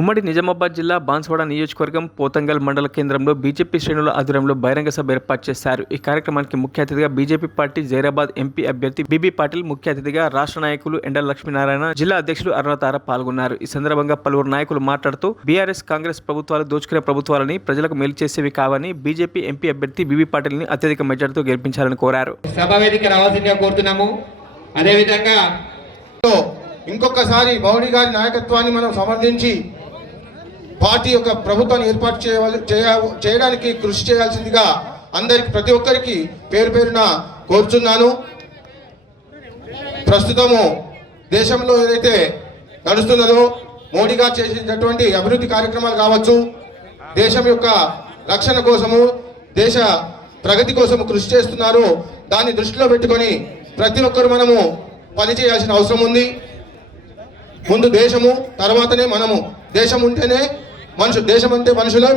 ఉమ్మడి నిజామాబాద్ జిల్లా బాన్స్వాడ నియోజకవర్గం పోతంగల్ మండల కేంద్రంలో బీజేపీ శ్రేణుల ఆధ్వర్యంలో బహిరంగ సభ ఏర్పాటు చేశారు. ఈ కార్యక్రమానికి ముఖ్య అతిథిగా బీజేపీ పార్టీ జైరాబాద్ ఎంపీ అభ్యర్థి బీబీ పాటిల్, ముఖ్య అతిథిగా రాష్ట్ర నాయకులు ఎండల లక్ష్మీనారాయణ, జిల్లా అధ్యక్షులు అరుణతార పాల్గొన్నారు. ఈ సందర్భంగా పలువురు నాయకులు మాట్లాడుతూ బీఆర్ఎస్ కాంగ్రెస్ ప్రభుత్వాలు దోచుకునే ప్రభుత్వాలని, ప్రజలకు మేలు చేసేవి కావని బీజేపీ ఎంపీ అభ్యర్థి బీబీ పాటిల్ ని అత్యధిక మెజార్టీతో గెలిపించాలని కోరారు. సభావేదిక రావాల్సిందిగా కోరుతున్నాము. అదేవిధంగా ఇంకొకసారి మోడీ గారి నాయకత్వాన్ని మనం సమర్థించి పార్టీ యొక్క ప్రభుత్వాన్ని ఏర్పాటు చేయడానికి కృషి చేయాల్సిందిగా అందరికి ప్రతి ఒక్కరికి పేరు పేరున కోరుచున్నాను. ప్రస్తుతము దేశంలో ఏదైతే నడుస్తున్నదో మోడీ గారు చేసేటటువంటి అభివృద్ధి కార్యక్రమాలు కావచ్చు, దేశం యొక్క రక్షణ కోసము, దేశ ప్రగతి కోసము కృషి చేస్తున్నారు. దాన్ని దృష్టిలో పెట్టుకొని ప్రతి ఒక్కరు మనము పనిచేయాల్సిన అవసరం ఉంది. ముందు దేశము, తర్వాతనే మనము. దేశం ఉంటేనే దేశం అంటే మనుషులు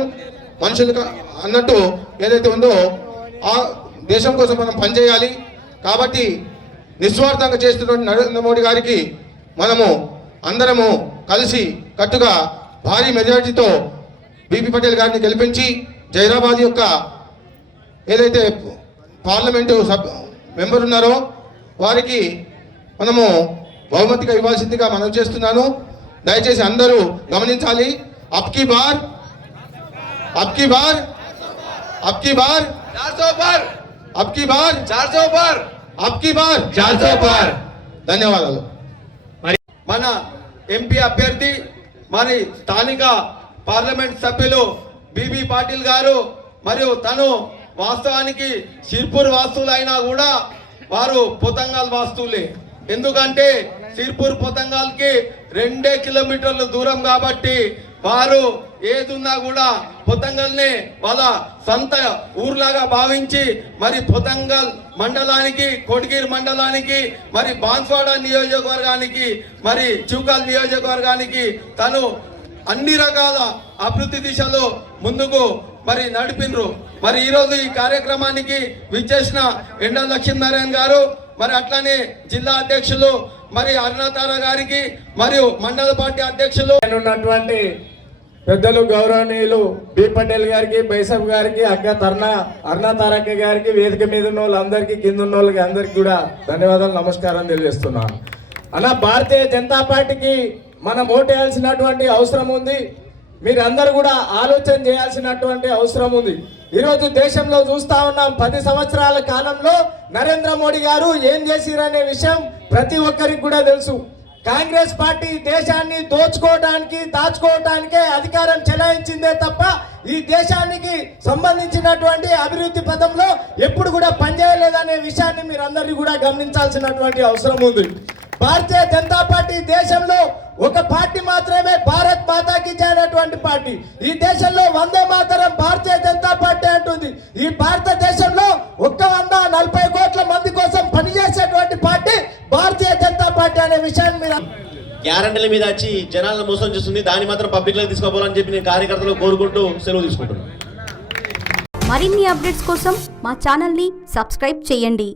అన్నట్టు ఏదైతే ఉందో ఆ దేశం కోసం మనం పనిచేయాలి. కాబట్టి నిస్వార్థంగా చేస్తున్న నరేంద్ర మోడీ గారికి మనము అందరము కలిసి కట్టుగా భారీ మెజారిటీతో బీపీ పటేల్ గారిని గెలిపించి జైరాబాద్ యొక్క ఏదైతే పార్లమెంటు మెంబర్ ఉన్నారో వారికి మనము బహుమతిగా ఇవ్వాల్సిందిగా మనం చేస్తున్నాను. దయచేసి అందరూ గమనించాలి. అబ్కి బార్ 400 బార్. ధన్యవాదాలు. మన ఎంపీ అభ్యర్థి మరి స్థానిక పార్లమెంట్ సభ్యులు బీబీ పాటిల్ గారు, మరియు తను వాస్తవానికి సిర్పూర్ వాస్తువులు అయినా కూడా వారు పోతంగల్ వాస్తువులే. ఎందుకంటే సిర్పూర్ పోతంగల్కి 2 కిలోమీటర్లు దూరం కాబట్టి వారు ఏదున్నా కూడా పోతంగల్ని వాళ్ళ సొంత ఊర్లాగా భావించి మరి పోతంగల్ మండలానికి, కోటగిరి మండలానికి, మరి బాన్స్వాడ నియోజకవర్గానికి, మరి చివుకల్ నియోజకవర్గానికి తను అన్ని రకాల అభివృద్ధి దిశలో ముందుకు మరి నడిపినరు. మరి ఈరోజు ఈ కార్యక్రమానికి విచ్చేసిన ఎండల లక్ష్మీనారాయణ గారు, మరి అట్లానే జిల్లా అధ్యక్షులు మరి అరుణతార గారికి, మరియు మండల పార్టీ అధ్యక్షులు ఉన్నటువంటి పెద్దలు గౌరవనీయులు బి పటేల్ గారికి, బైసబ్ గారికి, అక్క అరుణతారక్క గారికి, వేదిక మీద ఉన్న వాళ్ళందరికీ, కింద ఉన్న వాళ్ళకి అందరికి కూడా ధన్యవాదాలు, నమస్కారం తెలియజేస్తున్నాను. అలా భారతీయ జనతా పార్టీకి మనం ఓటేయాల్సినటువంటి అవసరం ఉంది. మీరందరూ కూడా ఆలోచన చేయాల్సినటువంటి అవసరం ఉంది. ఈరోజు దేశంలో చూస్తా ఉన్నాం, 10 సంవత్సరాల కాలంలో నరేంద్ర మోడీ గారు ఏం చేసిరనే విషయం ప్రతి ఒక్కరికి కూడా తెలుసు. కాంగ్రెస్ పార్టీ దేశాన్ని దోచుకోవడానికి, దాచుకోవడానికే అధికారం చెలాయించిందే తప్ప ఈ దేశానికి సంబంధించినటువంటి అభివృద్ధి పథంలో ఎప్పుడు కూడా పనిచేయలేదనే విషయాన్ని మీరందరినీ కూడా గమనించాల్సినటువంటి అవసరం ఉంది. భారతీయ జనతా పార్టీ దేశంలో ఒక పార్టీ మాత్రమే, భారత్ మాతాకి చేరినటువంటి పార్టీ. ఈ దేశంలో 100 మాత్రం భారతీయ జనతా పార్టీ అంటుంది. ఈ భారతదేశంలో 140 కోట్ల మంది కోసం పనిచేసేటువంటి పార్టీ భారతీయ జనతా పార్టీ అనే విషయాన్ని మీరు గ్యారంటీల మీద వచ్చి జనాలను మోసం చేస్తుంది. దాన్ని మాత్రం పబ్లిక్ లో తీసుకోవాలని చెప్పి నేను కార్యకర్తలు కోరుకుంటూ సెలవు తీసుకుంటున్నాను. మరిన్ని అప్డేట్స్ కోసం మా ఛానల్ ని సబ్స్క్రైబ్ చేయండి.